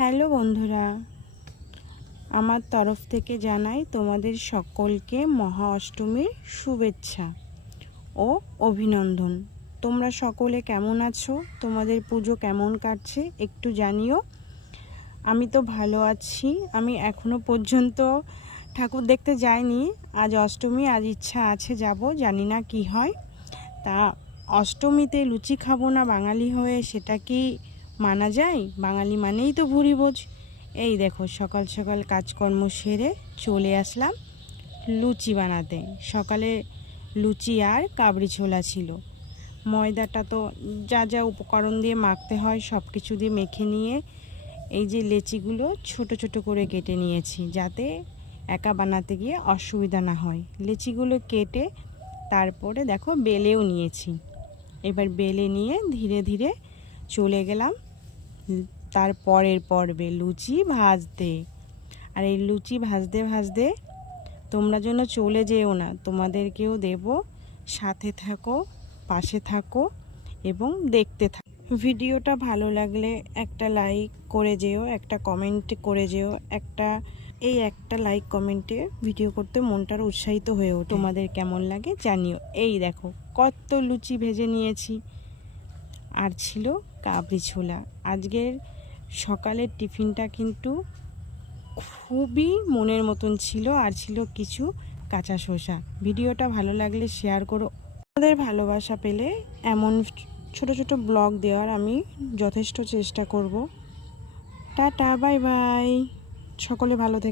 Hello বন্ধুরা, আমার তরফ থেকে জানাই তোমাদের সকলকে মহা অষ্টমীর শুভেচ্ছা ও অভিনন্দন। তোমরা সকলে কেমন আছো? তোমাদের পুজো কেমন কাটছে একটু জানিও। আমি তো ভালো আছি। আমি এখনো পর্যন্ত ঠাকুর দেখতে যাইনি। আজ অষ্টমী, আজ ইচ্ছা আছে যাব, জানি না কি হয়। তা অষ্টমীতে লুচি খাবো না বাঙালি হয়ে, সেটা কি মানা যায়? বাঙালি মানেই তো ভুরিভোজ। এই দেখো সকাল সকাল কাজকর্ম সেরে চলে আসলাম লুচি বানাতে। সকালে লুচি আর কাবড়ি ছোলা ছিল। ময়দাটা তো যা যা উপকরণ দিয়ে মাখতে হয় সব কিছু দিয়ে মেখে নিয়ে এই যে লেচিগুলো ছোট ছোট করে কেটে নিয়েছি, যাতে একা বানাতে গিয়ে অসুবিধা না হয়। লেচিগুলো কেটে তারপরে দেখো বেলেও নিয়েছি। এবার বেলে নিয়ে ধীরে ধীরে চলে গেলাম তার পরের পর্বে লুচি ভাজতে। আর এই লুচি ভাজতে ভাজতে তোমরা যেন চলে যেও না, তোমাদেরকেও দেব। সাথে থাকো, পাশে থাকো এবং দেখতে থাকো। ভিডিওটা ভালো লাগলে একটা লাইক করে যেও, একটা কমেন্ট করে যেও। একটা লাইক কমেন্টে ভিডিও করতে মনটার উৎসাহিত হয়ে ওঠে। তোমাদের কেমন লাগে জানিও। এই দেখো কত লুচি ভেজে নিয়েছি, আর ছিল কাবড়ি ছোলা। আজকের সকালের টিফিনটা কিন্তু খুবই মনের মতন ছিল, আর ছিল কিছু কাঁচা শসা। ভিডিওটা ভালো লাগলে শেয়ার করো। আমাদের ভালোবাসা পেলে এমন ছোট ছোট ব্লগ দেওয়ার আমি যথেষ্ট চেষ্টা করব। টাটা, বাই বাই, সকলে ভালো থেকো।